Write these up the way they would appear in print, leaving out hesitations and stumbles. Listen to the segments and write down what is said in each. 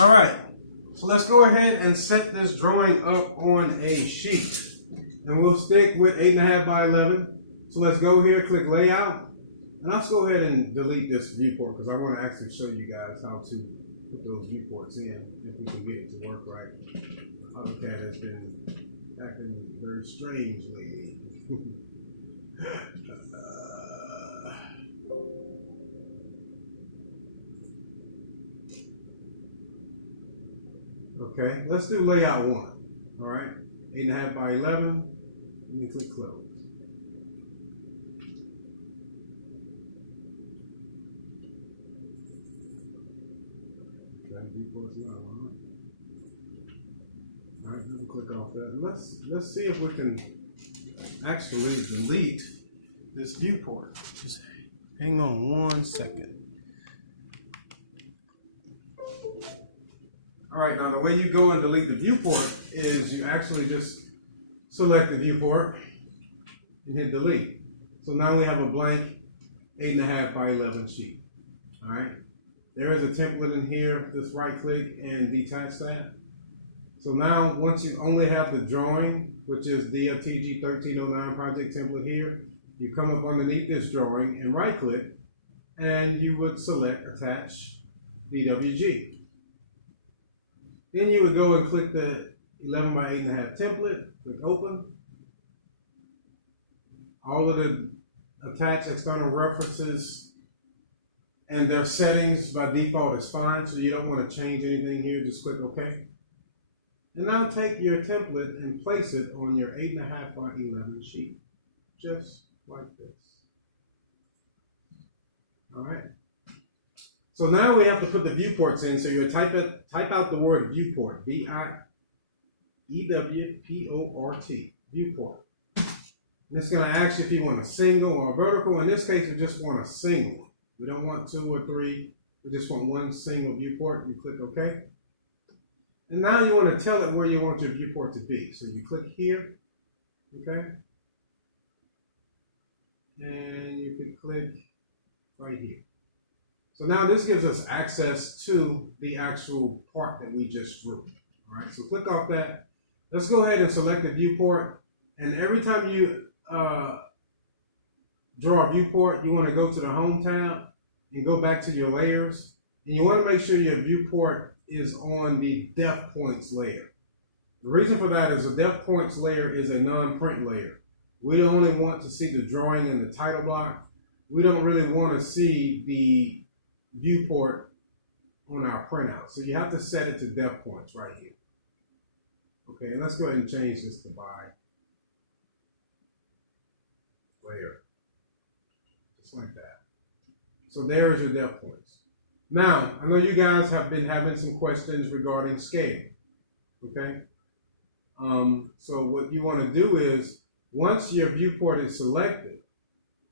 All right, so let's go ahead and set this drawing up on a sheet. And we'll stick with 8.5 by 11. So let's go here, click layout. And let's go ahead and delete this viewport because I want to actually show you guys how to put those viewports in if we can get it to work right. AutoCAD has been acting very strange lately. Okay, let's do layout 1. All right, 8.5 by 11. And then click close. Okay, viewport's not on. All right, let me click off that. And let's see if we can actually delete this viewport. Just hang on 1 second. All right, now the way you go and delete the viewport is you actually just select the viewport and hit delete. So now we have a blank 8.5 by 11 sheet. All right, there is a template in here. Just right click and detach that. So now once you only have the drawing, which is Dftg 1309 project template here, you come up underneath this drawing and right click and you would select attach Dftg. Then you would go and click the 11 by 8.5 template, click open. All of the attached external references and their settings by default is fine, so you don't want to change anything here, just click OK. And now take your template and place it on your 8.5 by 11 sheet, just like this. All right. So now we have to put the viewports in. So you type out the word viewport, V-I-E-W-P-O-R-T, viewport. And it's going to ask you if you want a single or a vertical. In this case, we just want a single one. We don't want 2 or 3. We just want one single viewport. You click OK. And now you want to tell it where you want your viewport to be. So you click here, okay? And you can click right here. So now this gives us access to the actual part that we just drew. All right, so click off that. Let's go ahead and select the viewport. And every time you draw a viewport, you want to go to the Home tab and go back to your layers. And you want to make sure your viewport is on the depth points layer. The reason for that is the depth points layer is a non-print layer. We only want to see the drawing and the title block. We don't really want to see the viewport on our printout. So you have to set it to depth points right here. Okay, and let's go ahead and change this to by layer. Just like that. So there's your depth points. Now, I know you guys have been having some questions regarding scale. Okay? So what you want to do is, once your viewport is selected,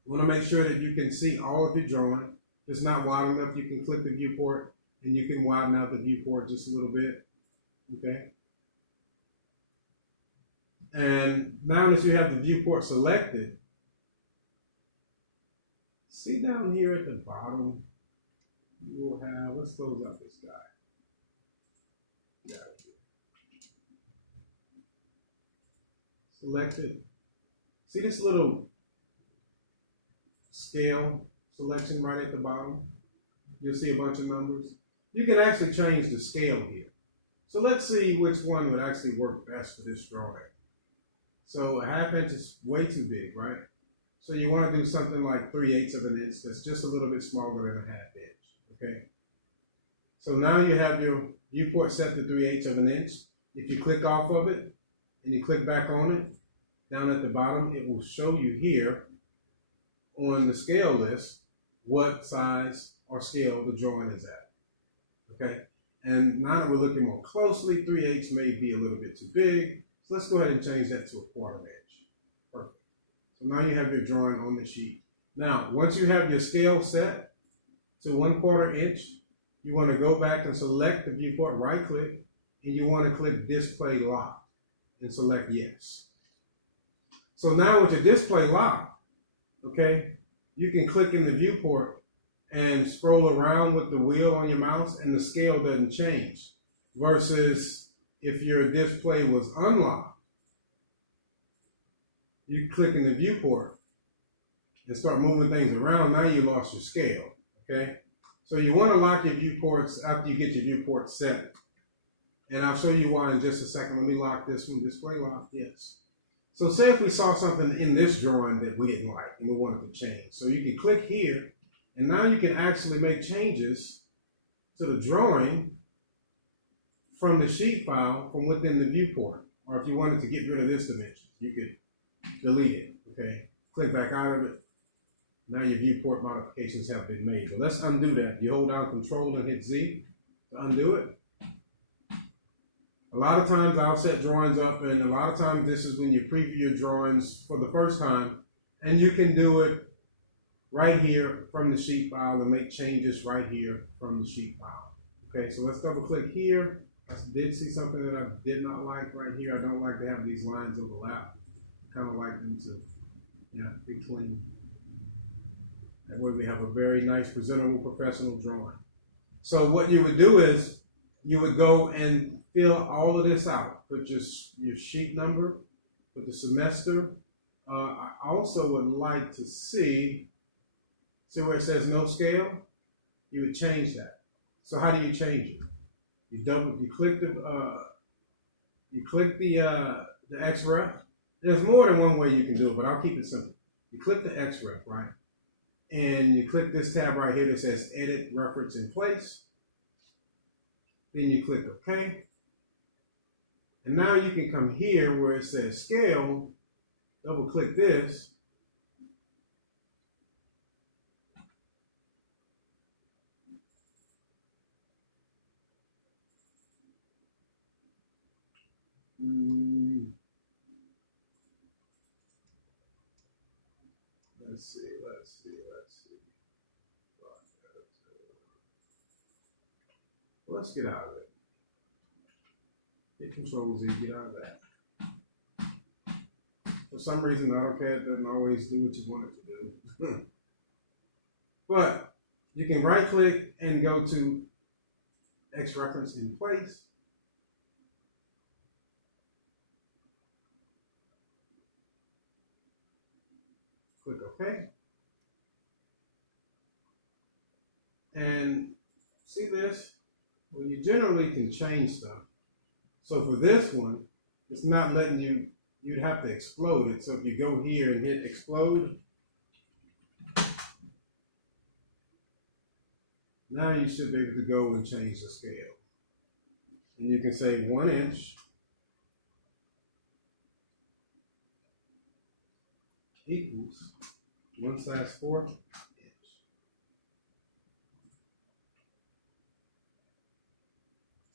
you want to make sure that you can see all of your drawing. If it's not wide enough, you can click the viewport and you can widen out the viewport just a little bit. Okay? And now that you have the viewport selected, see down here at the bottom, you will have, let's close out this guy. Select it. See this little scale selection right at the bottom? You'll see a bunch of numbers. You can actually change the scale here. So let's see which one would actually work best for this drawing. So a 1/2 inch is way too big, right? So you want to do something like 3/8 of an inch. That's just a little bit smaller than a 1/2 inch. Okay. So now you have your viewport set to 3/8 of an inch. If you click off of it and you click back on it, down at the bottom, it will show you here on the scale list what size or scale the drawing is at. Okay. And now that we're looking more closely, 3/8 may be a little bit too big. So let's go ahead and change that to a 1/4 inch. Perfect. So now you have your drawing on the sheet. Now, once you have your scale set to 1/4 inch, you want to go back and select the viewport, right click, and you want to click display lock and select yes. So now with your display lock, okay, you can click in the viewport and scroll around with the wheel on your mouse and the scale doesn't change. versus if your display was unlocked. You click in the viewport and start moving things around, now you lost your scale, okay? So you want to lock your viewports after you get your viewport set. And I'll show you why in just a second. Let me lock this one, display lock, yes. So say if we saw something in this drawing that we didn't like and we wanted to change. So you can click here, and now you can actually make changes to the drawing from the sheet file from within the viewport. Or if you wanted to get rid of this dimension, you could delete it, okay? Click back out of it. Now your viewport modifications have been made. But let's undo that. You hold down Control and hit Z to undo it. A lot of times I'll set drawings up, and a lot of times this is when you preview your drawings for the first time, and you can do it right here from the sheet file and make changes right here from the sheet file. Okay, so let's double click here. I did see something that I did not like right here. I don't like to have these lines overlap. I kind of like them to, be clean. That way we have a very nice, presentable, professional drawing. So what you would do is you would go and fill all of this out. Put your sheet number, put the semester. I also would like to see where it says no scale. You would change that. So how do you change it? You click the XREF. There's more than one way you can do it, but I'll keep it simple. You click the XREF, right? And you click this tab right here that says Edit Reference in Place. Then you click OK. And now you can come here where it says Scale, double click this. Let's see. Let's get out of it. Hit Control Z, get out of that. For some reason, AutoCAD doesn't always do what you want it to do. But you can right click and go to X reference in place. Click OK. And see this? Well, you generally can change stuff. So for this one, it's not letting you, you'd have to explode it. So if you go here and hit explode, now you should be able to go and change the scale. And you can say 1 inch equals 1/4 inch.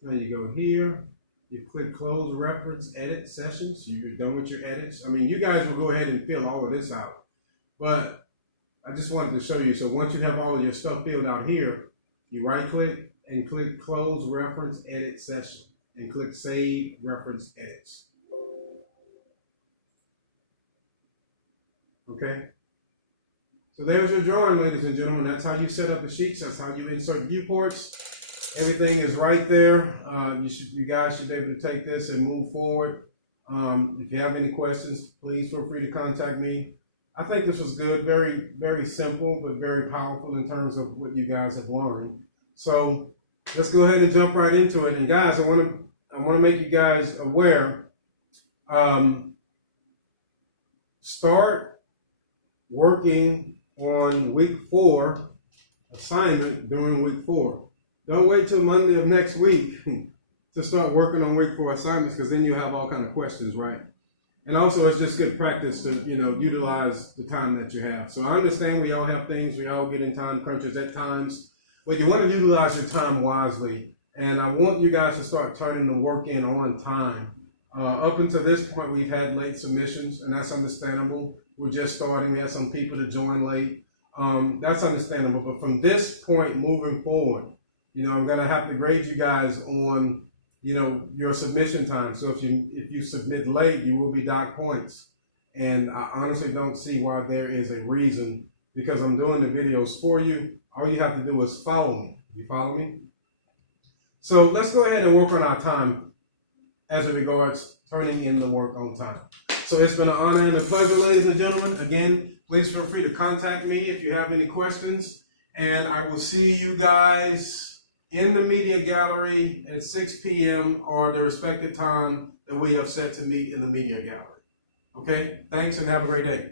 Now you go here, you click close reference edit sessions. You're done with your edits. I mean, you guys will go ahead and fill all of this out, but I just wanted to show you. So once you have all of your stuff filled out here, you right click and click close reference edit session and click save reference edits. Okay. So there's your drawing, ladies and gentlemen. That's how you set up the sheets. That's how you insert viewports. Everything is right there. You guys should be able to take this and move forward. If you have any questions, please feel free to contact me. I think this was good. Very, very simple, but very powerful in terms of what you guys have learned. So let's go ahead and jump right into it. And guys, I want to make you guys aware. Start working on week 4 assignment during week 4. Don't wait till Monday of next week to start working on week 4 assignments, because then you have all kind of questions, right? And also, it's just good practice to, utilize the time that you have. So I understand we all have things, we all get in time crunches at times, but you want to utilize your time wisely. And I want you guys to start turning the work in on time. Up until this point, we've had late submissions, and that's understandable. We're just starting. We had some people to join late. That's understandable. But from this point moving forward, I'm going to have to grade you guys on, your submission time. So if you submit late, you will be docked points. And I honestly don't see why there is a reason, because I'm doing the videos for you. All you have to do is follow me. You follow me? So let's go ahead and work on our time as it regards turning in the work on time. So it's been an honor and a pleasure, ladies and gentlemen. Again, please feel free to contact me if you have any questions. And I will see you guys in the media gallery at 6 p.m. or the respective time that we have set to meet in the media gallery. Okay? Thanks and have a great day.